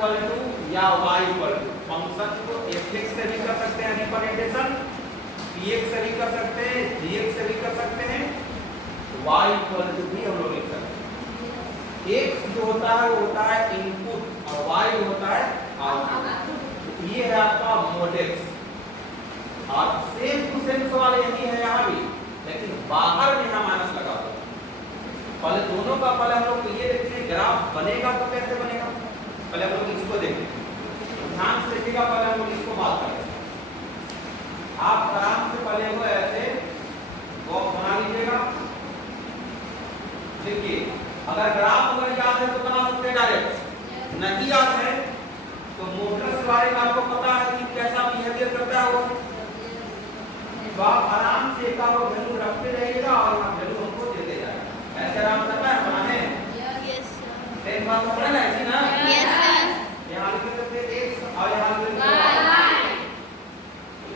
Equal to या y equal to, function को fx से भी कर सकते हैं रिप्रेजेंटेशन, px से भी कर सकते हैं, gx से भी कर सकते हैं, y इक्वल टू भी हम लोग लिख सकते हैं। x जो होता है वो होता है इनपुट और y जो होता है आउटपुट। ये है आपका मोडेक्स। और सेम टू सेम सवाल यही है यहाँ भी, लेकिन बाहर में यहाँ माइनस लगा हुआ। पहले दोनों का पहले हम लोग ये देखते हैं ग्राफ बनेगा तो कैसे बनेगा। पहले हम लोग इसको देखते हैं, ध्यान से देखिएगा। पहले हम लोग इसको बात करें। आप आराम से पहले को ऐसे बॉक्स बना लीजिएगा। देखिए अगर ग्राफ अगर याद है तो बना सकते हैं डायरेक्ट, नहीं याद है तो मॉडुलस के बारे में आपको पता है कि कैसा बिहेवियर करता है वो, तो आप आराम से एक और वैल्यू रखते रहिएगा और आप वैल्यू हमको देते जाएगा। ऐसे आराम से है बनाने। Yes sir. एक बात पढ़े ना ऐसी ना। Yes sir. यहां लिख सकते हैं x और यहां लिख सकते हैं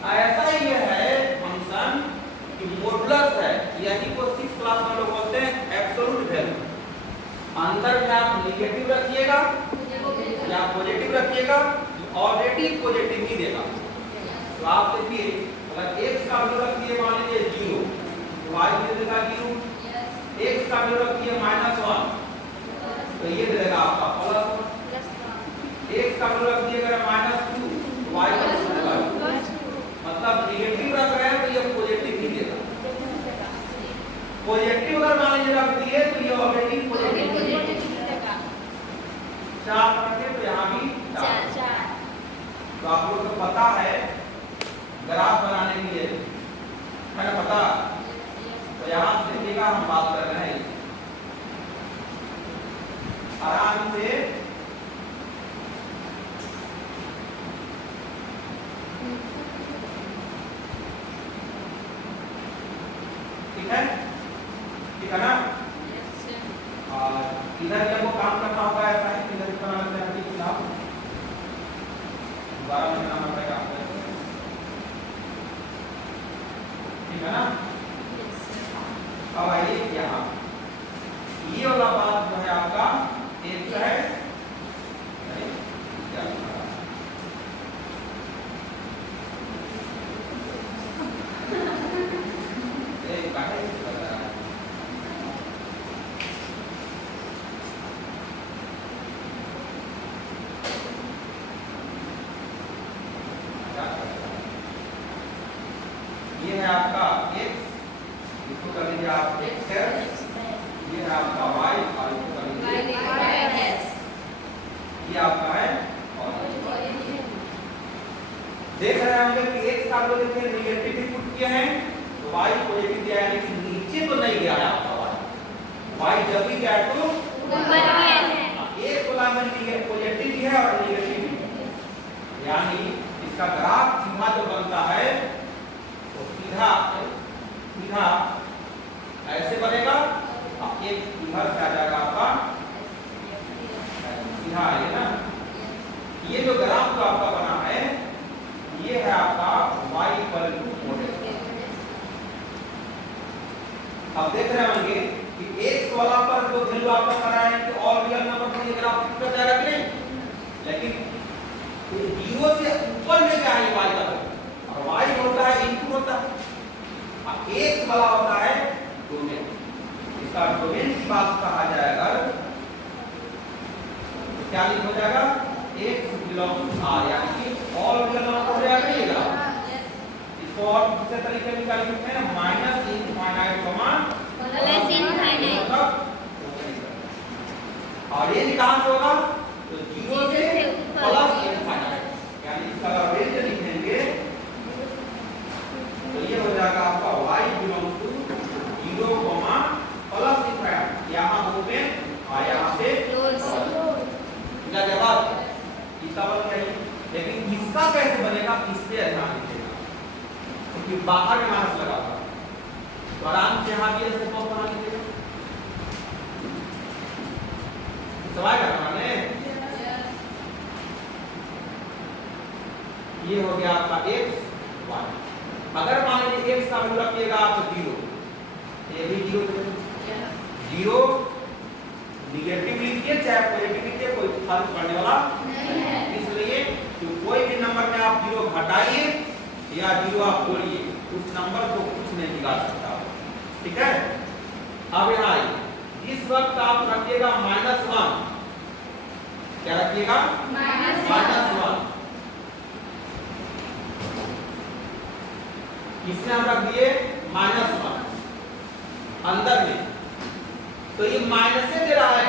y। ऐसा ही है फंक्शन कि मॉडुलस है, यही को 6 क्लास में लोग बोलते हैं एब्सोल्यूट वैल्यू। अंदर में आप नेगेटिव रखिएगा या पॉजिटिव रखिएगा, ऑलरेडी पॉजिटिव ही देगा। तो आप देखिए अगर x का वैल्यू रखिए मान लीजिए 0, y दे देगा 0, x का वैल्यू रखिए -1 तो ये दे देगा आपका +1, x का वैल्यू रखिए अगर -2 y का वैल्यू देगा, मतलब नेगेटिव रख रहे हैं तो ये पॉजिटिव ही देगा। पॉजिटिव अगर मान लीजिए रख दिए तो ये ऑलरेडी पॉजिटिव देगा। 4 रखे तो यहाँ भी 4। तो आप लोगों को पता है ग्राफ बनाने के लिए है ना पता। तो यहाँ से देखिएगा हम बात कर रहे हैं आराम से। ठीक है, ठीक है ना। और इधर जब वो काम करना होगा ऐसा है कि इधर बना लेते हैं ठीक है, 12 मिनट का पड़ेगा आपको, ठीक है ना। अब आइए यहाँ ये वाला बात जो है आपका एक है ये है आपका x, इसको कर लीजिए आप x है, ये है आपका y और इसको कर लीजिए s, ये आपका है। और देख रहे हैं हम लोग कि x का हम लोग देखिए नेगेटिव इनपुट किए हैं तो y पॉजिटिव दिया है, लेकिन नीचे तो नहीं गया है आपका y जब भी गया तो ऊपर गया है। एक वाला में पॉजिटिव है और नेगेटिव है, यानी इसका ग्राफ सीधा जो बनता है तो सीधा सीधा ऐसे बनेगा। एक इधर से आ जाएगा आपका सीधा है ना। ये जो ग्राफ जो आपका बना है ये है आपका y इक्वल टू मॉडल। अब देख रहे होंगे कि x वाला पर जो वैल्यू आपका करा है कि ऑल रियल नंबर पर ये ग्राफ फिट कर जाएगा कि नहीं, लेकिन 0 से ऊपर में क्या है y का, और y होता है इनपुट होता है, अब x वाला होता है डोमेन। इसका डोमेन की बात कहा जाएगा तो क्या लिख हो जाएगा x बिलोंग टू r, यानी कि ऑल रियल नंबर हो जाएगा नहीं ग्राफ। इसको और दूसरे तरीके में क्या लिखते हैं माइनस इनफाइनाइट प्लस इनफाइनाइट, और ये कहां से होगा तो 0 से प्लस इनफाइनाइट, यानी इसका रेंज लिखेंगे तो ये हो जाएगा आपका y belong to 0 plus infinite, यहाँ ओपन और यहाँ से क्लोज। क्या जवाब इसका बन गया। लेकिन इसका कैसे बनेगा इससे ध्यान दीजिएगा क्योंकि बाहर में माइनस लगा हुआ, तो आराम से यहाँ भी ऐसे बॉक्स बना लीजिएगा। सवाल करना है ये हो गया आपका x y। अगर मान लीजिए x का वैल्यू रखिएगा आप 0, ये भी 0 0 निगेटिव लिख रियल चाहे पॉजिटिव लिखिए, कोई फर्क पड़ने वाला नहीं है। इसलिए तो कोई भी नंबर में आप 0 घटाइए या 0 आप जोड़िए, उस नंबर को कुछ नहीं बिगाड़ सकता। ठीक है, अब यहाँ आइए, इस वक्त आप रखिएगा -1, क्या रखिएगा -1, इसमें हम रख दिए -1 अंदर में, तो ये माइनस से दे रहा है,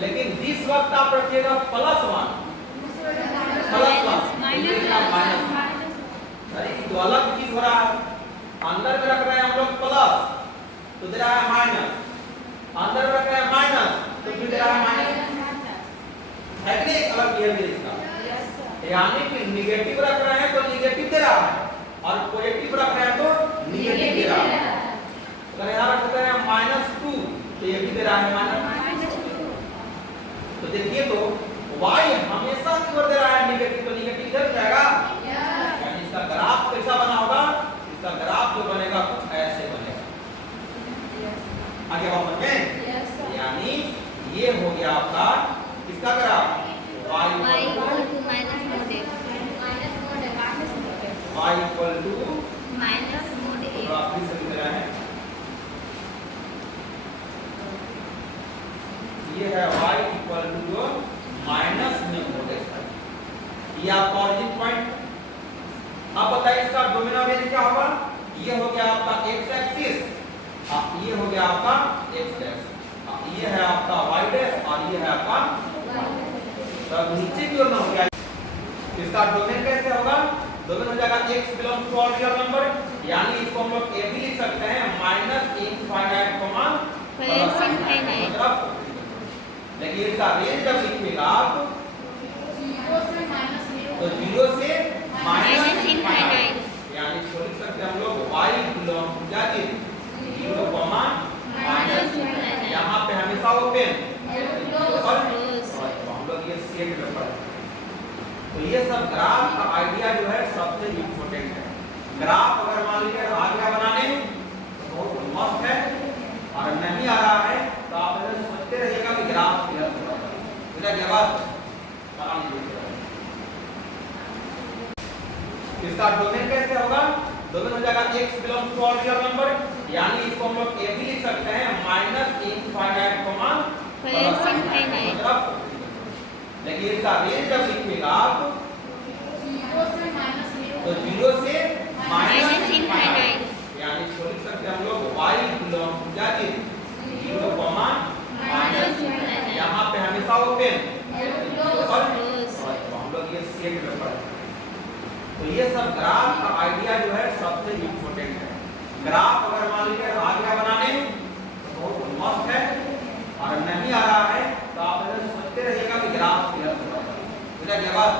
लेकिन जिस वक्त आप रखिएगा +1, अरे तो अलग चीज हो रहा है। अंदर में रख रहे हैं हम लोग प्लस तो दे रहा है माइनस, अंदर में रख रहे हैं माइनस तो फिर दे रहा है माइनस, है कि नहीं? अलग बिहेवियर इसका, यानी कि निगेटिव रख रहे हैं तो निगेटिव दे रहा है और पॉजिटिव रख रहे हैं तो निगेटिव दे रहा है। अगर यहाँ रख रहे हैं -2 तो ये भी दे रहा है -2। तो देखिए तो y हमेशा की ओर दे रहा है निगेटिव, तो निगेटिव इधर जाएगा, यानी इसका ग्राफ कैसा बना होगा? इसका ग्राफ जो बनेगा कुछ ऐसे बनेगा। आगे बात समझे? यानी ये हो गया आपका किसका ग्राफ? y इक्वल टू -1 है, ये है y इक्वल टू -1/। ये आपका ऑरिजिन पॉइंट। अब बताइए इसका डोमिनल रेंज क्या होगा? ये हो गया आपका x एक्सिस, ये हो गया आपका x डैश, ये है आपका y डैश और ये है आपका तब नीचे की ओर ना हो गया। इसका डोमेन कैसे होगा? डोमेन हो जाएगा x belongs to all real number, यानी इसको हम लोग ये भी लिख सकते हैं -∞, लेकिन इसका रेंज जब लिखिएगा आप तो 0 से -∞, यानी इसको लिख सकते हैं हम लोग y बिलोंग्स टू जाके 0, यहाँ पे हमेशा ओपन हम लोग ये सेट में पढ़े। तो ये सब ग्राफ का आइडिया जो है सबसे इम्पोर्टेंट है। ग्राफ अगर मान लीजिए आ गया बनाने तो बहुत मस्त है, और नहीं आ रहा है तो आप ऐसे सोचते रहिएगा कि ग्राफ क्लियर हो रहा है। इधर ये बात बना लीजिए। इसका डोमेन कैसे होगा? डोमेन हो जाएगा x belongs to all real number, यानी इसको हम लोग ये भी लिख सकते हैं -∞, लेकिन इसका रेंज जब लिखिएगा आप तो 0 से -∞, यानी इसको लिख सकते हैं हम लोग y बिलोंग्स टू जाके 0, यहाँ पे हमेशा ओपन हम लोग ये सेट में पढ़े। तो ये सब ग्राफ का आइडिया जो है सबसे इम्पोर्टेंट है। ग्राफ अगर मान लीजिए आ गया बनाने तो बहुत मस्त है, और नहीं आ रहा है तो आप ऐसे सोचते रहिएगा कि ग्राफ क्लियर हो रहा है। बात